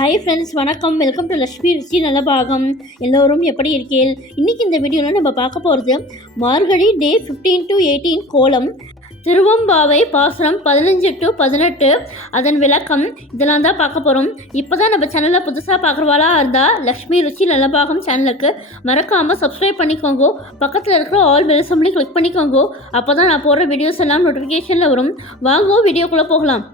Hi friends, வணக்கம். Welcome to Lakshmi ருச்சி நலபாகம். எல்லோரும் எப்படி இருக்கீர்கள்? இன்றைக்கி இந்த வீடியோவில் நம்ம பார்க்க போகிறது மார்கழி டே 15 to 18 கோலம், திருவம்பாவை பாசுரம் 15 to 18, அதன் விளக்கம், இதெல்லாம் தான் பார்க்க போகிறோம். இப்போ தான் நம்ம சேனலில் புதுசாக பார்க்குறவாளாக இருந்தால் லக்ஷ்மி ருச்சி நலபாகம் சேனலுக்கு மறக்காமல் சப்ஸ்கிரைப் பண்ணிக்கோங்க. பக்கத்தில் இருக்கிற ஆல் பெல் சிம்பலை கிளிக் பண்ணிக்கோங்க. அப்போ தான் நான் போடுற வீடியோஸ் எல்லாம் நோட்டிஃபிகேஷனில் வரும். வாங்க வீடியோக்குள்ளே போகலாம்.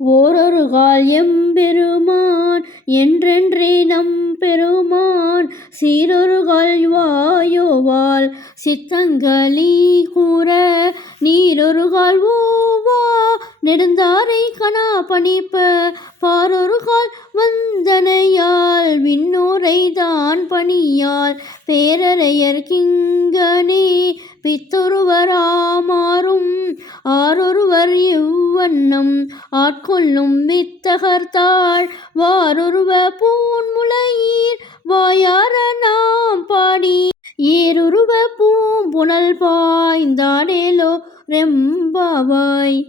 ஓரொருகால் எம்பெருமான் என்றென்றே நம் பெருமான் சீரொருகால் வாயோவால் சித்தங்களி கூற நீரொருகால் ஓவா நெடுந்தாரை கணா பணிப்ப பாரொருகால் வந்தனையால் விண்ணோரை தான் பணியால் பேரறையர் கிங்கனே பித்தொருவராமாறும் ஆரொருவர் இவ்வண்ணம் ஆட்கொள்ளும் வித்தகர்த்தாள் வாரொருவ பூன்முலையீர் வாயார நாம் பாடி ஏருருவ பூம்புணல் பாய்ந்தாடேலோ ரெம்பாவாய்.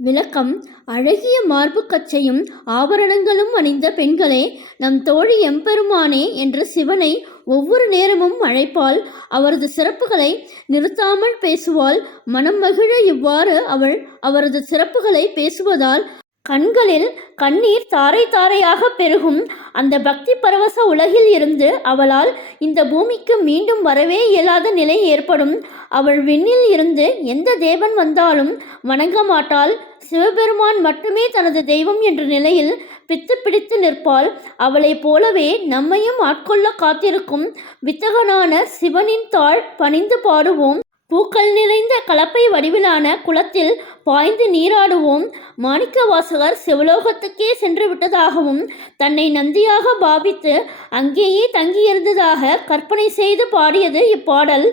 விளக்கம்: அழகிய மார்பு கச்சையும் ஆபரணங்களும் அணிந்த பெண்களே, நம் தோழி எம்பெருமானே என்று சிவனை ஒவ்வொரு நேரமும் அழைப்பாள். அவரது சிறப்புகளை நிறுத்தாமல் பேசுவாள். மனம் மகிழ இவ்வாறு அவள் அவரது சிறப்புகளை பேசுவதால் கண்களில் கண்ணீர் தாரை தாரையாக பெருகும். அந்த பக்தி பரவச உலகில் இருந்து அவளால் இந்த பூமிக்கு மீண்டும் வரவே இயலாத நிலை ஏற்படும். அவள் விண்ணில் இருந்து எந்த தேவன் வந்தாலும் வணங்க மாட்டாள். சிவபெருமான் மட்டுமே தனது தெய்வம் என்ற நிலையில் பித்து பிடித்து நிற்பாள். அவளை போலவே நம்மையும் ஆட்கொள்ள காத்திருக்கும் வித்தகனான சிவனின் தாள் பணிந்து பாடுவோம். பூக்கள் நிறைந்த கலப்பை வடிவிலான குளத்தில் பாய்ந்து நீராடுவோம். மாணிக்கவாசகர் சிவலோகத்துக்கே சென்று விட்டதாகவும் தன்னை நந்தியாக பாவித்து அங்கேயே தங்கியிருந்ததாக கற்பனை செய்து பாடியது இப்பாடல்.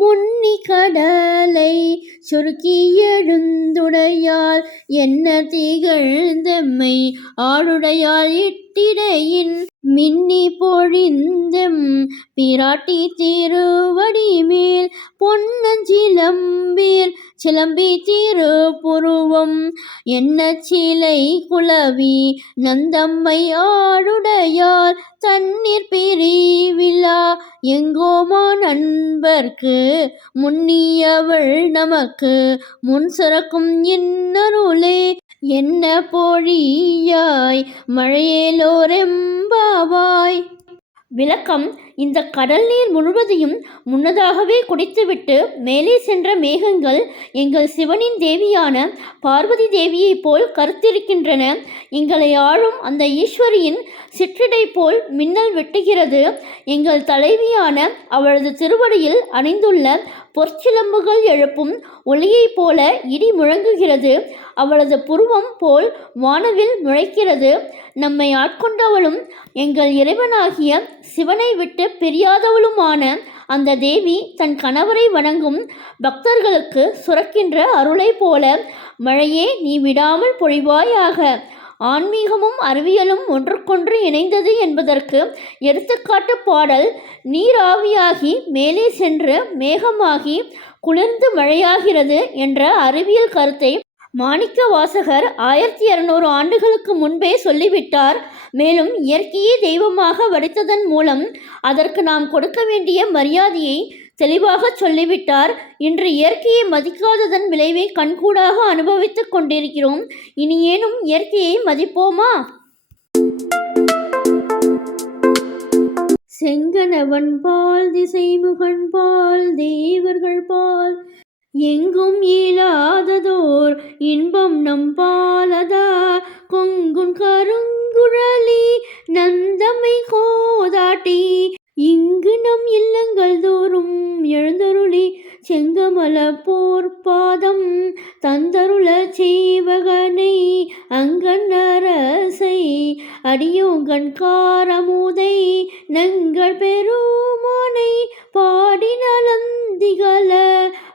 முன்னி கடலை சுருக்கி எழுந்துடையால் என்ன திகழ்ந்தெம்மை ஆளுடையால் இட்டிடையின் மின்னி பொழிந்தெம் பிராட்டி திருவடி மேல் பொன்னஞ்சிலம்பீர் சிலம்பி திருப்புருவம் என்ன சிலை குலவி நந்தம்மை ஆளுடையால் தண்ணீர் பிரிவிழா எங்கோமா நண்பர்க்கு முன்னியவள் நமக்கு முன் சிறக்கும் இன்னருளே என்ன பொழியாய் மழையேலோரெம்பாவாய். விளக்கம்: இந்த கடல் நீர் முழுவதையும் முன்னதாகவே குடித்துவிட்டு மேலே சென்ற மேகங்கள் எங்கள் சிவனின் தேவியான பார்வதி தேவியைப் போல் கருத்திருக்கின்றன. எங்களை ஆளும் அந்த ஈஸ்வரியின் சிற்றிடை போல் மின்னல் வெட்டுகிறது. எங்கள் தலைவியான அவளது திருவடியில் அணிந்துள்ள பொற்சிலம்புகள் எழுப்பும் ஒளியைப் போல இடி முழங்குகிறது. அவளது புருவம் போல் வானவில் முளைக்கிறது. நம்மை ஆட்கொண்டவளும் எங்கள் இறைவனாகிய சிவனை விட்டு பிரியாதவளுமான அந்த தேவி தன் கணவரை வணங்கும் பக்தர்களுக்கு சுரக்கின்ற அருளை போல மழையே நீ விடாமல் பொழிவாயாக. ஆன்மீகமும் அறிவியலும் ஒன்றுக்கொன்று இணைந்தது என்பதற்கு எடுத்துக்காட்டு பாடல் நீராவியாகி மேலே சென்று மேகமாகி குளிர்ந்து மழையாகிறது என்ற அறிவியல் கருத்தை மாணிக்க வாசகர் 1200 ஆண்டுகளுக்கு முன்பே சொல்லிவிட்டார். மேலும் இயற்கையே தெய்வமாக வடித்ததன் மூலம் அதற்கு நாம் கொடுக்க வேண்டிய மரியாதையை தெளிவாக சொல்லிவிட்டார். இன்று இயற்கையை மதிக்காததன் விளைவை கண்கூடாக அனுபவித்துக் கொண்டிருக்கிறோம். இனி ஏனும் இயற்கையை மதிப்போமா? செங்கணவன் பால் திசைமுகன் பால் தேவர்கள் பால் எங்கும் இயலாததோர் இன்பம் நம் பாலதா கொங்குன் கருங்குழலி நந்தமை கோதாட்டி இங்கு நம் இல்லங்கள் தோறும் எழுந்தருளி செங்கமல போர் பாதம் தந்தருள சேவகனை அங்கன் அரசை அடியோங்கண் காரமுதை நங்கள் பெருமானை பாடி நலந்திகள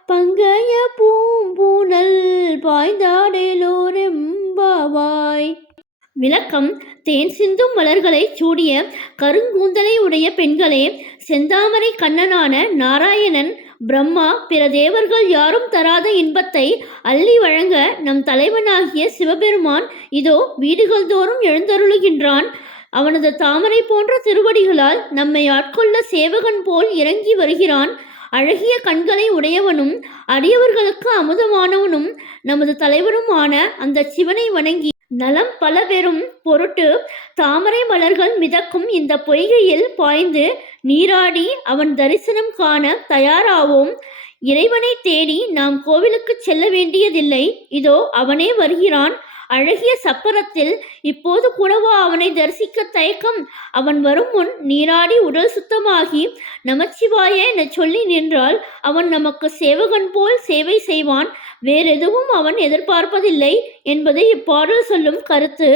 பங்கைய பூம்பூனல் பாய்ந்தாடேலோரெம்பாவாய். விளக்கம்: தேன் சிந்தும் மலர்களை சூடிய கருங்கூந்தலை உடைய பெண்களே, செந்தாமரை கண்ணனான நாராயணன் பிரம்மா பிற தேவர்கள் யாரும் தராத இன்பத்தை அள்ளி வழங்க நம் தலைவனாகிய சிவபெருமான் இதோ வீடுகள் தோறும் எழுந்தருளுகின்றான். அவனது தாமரை போன்ற திருவடிகளால் நம்மை ஆட்கொள்ள சேவகன் போல் இறங்கி வருகிறான். அழகிய கண்களை உடையவனும் அடியவர்களுக்கு அமுதமானவனும் நமது தலைவனுமான அந்த சிவனை வணங்கி நலம் பல பெறும் பொருட்டு தாமரை மலர்கள் மிதக்கும் இந்த பொய்கையில் பாய்ந்து நீராடி அவன் தரிசனம் காண தயாராவோம். இறைவனை தேடி நாம் கோவிலுக்கு செல்ல வேண்டியதில்லை. இதோ அவனே வருகிறான். அழகிய சப்பரத்தில் இப்போது கூடவா அவனை தரிசிக்க தயக்கம்? அவன் வரும் முன் நீராடி உடல் சுத்தமாகி நமச்சிவாய என சொல்லி நின்றால் அவன் நமக்கு சேவகன் போல் சேவை செய்வான். வேறெதுவும் அவன் எதிர்பார்ப்பதில்லை என்பது இப்பாடல் சொல்லும் கருத்து.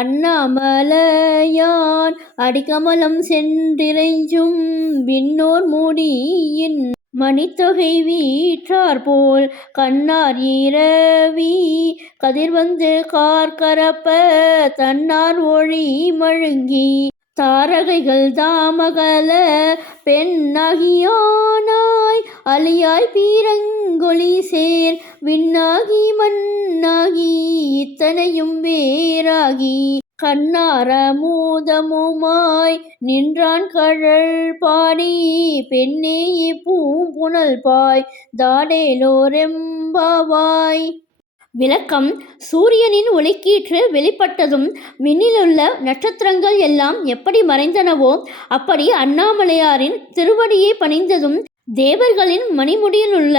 அண்ணாமலையான் அடிக்கமலம் சென்றிறைஞ்சும் விண்ணோர் மூடியின் மணித்தொகை வீற்றார் போல் கண்ணார் இரவி கதிர்வந்து கார்கரப்ப தன்னார் ஒளி மழுங்கி தாரகைகள் தாமகல பெண்ணாகியானாய் அலியாய் பீரங்கொலி சேர் விண்ணாகி மண்ணாகி இத்தனையும் வேறாகி கண்ணார மூதமுமாய் நின்றான் கழல் பாடி பெண்ணே பூம்புணல் பாய் தாடேலோரெம்பாவாய். விளக்கம்: சூரியனின் ஒளிக்கீற்று வெளிப்பட்டதும் விண்ணிலுள்ள நட்சத்திரங்கள் எல்லாம் எப்படி மறைந்தனவோ அப்படி அண்ணாமலையாரின் திருவடியை பணிந்ததும் தேவர்களின் மணிமுடியிலுள்ள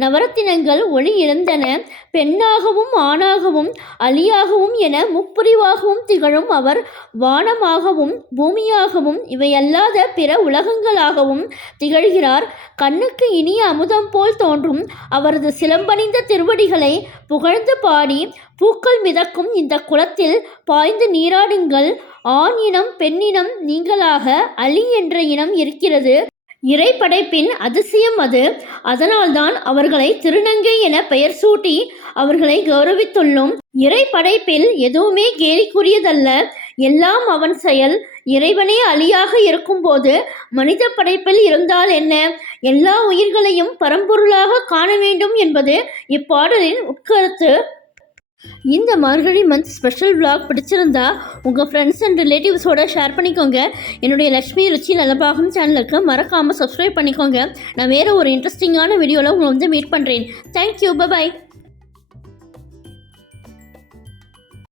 நவரத்தினங்கள் ஒளி இழந்தன. பெண்ணாகவும் ஆணாகவும் அலியாகவும் என முப்புரிவாகவும் திகழும் அவர் வானமாகவும் பூமியாகவும் இவையல்லாத பிற உலகங்களாகவும் திகழ்கிறார். கண்ணுக்கு இனிய அமுதம் போல் தோன்றும் அவரது சிலம்பணிந்த திருவடிகளை புகழ்ந்து பாடி பூக்கள் மிதக்கும் இந்த குளத்தில் பாய்ந்து நீராடுங்கள். ஆண் இனம் பெண்ணினம் நீங்களாக அலி என்ற இனம் இருக்கிறது. இறை படைப்பின் அதிசயம் அது. அதனால்தான் அவர்களை திருநங்கை என பெயர் சூட்டி அவர்களை கௌரவித்துள்ளோம். இறை படைப்பில் எதுவுமே கேலிக்குரியதல்ல, எல்லாம் அவன் செயல். இறைவனே அலியாக இருக்கும்போது மனித படைப்பில் இருந்தால் என்ன? எல்லா உயிர்களையும் பரம்பொருளாக காண வேண்டும் என்பது இப்பாடலின் உட்கருத்து. இந்த மார்கழி மந்த் ஸ்பெஷல் விளாக் பிடிச்சிருந்தா உங்கள் ஃப்ரெண்ட்ஸ் அண்ட் ரிலேட்டிவ்ஸோட ஷேர் பண்ணிக்கோங்க. என்னுடைய லக்ஷ்மி ருச்சி நலபாகம் சேனலுக்கு மறக்காமல் சப்ஸ்கிரைப் பண்ணிக்கோங்க. நான் வேறு ஒரு இன்ட்ரெஸ்டிங்கான வீடியோவில் உங்களை மீட் பண்ணுறேன். Thank you, by.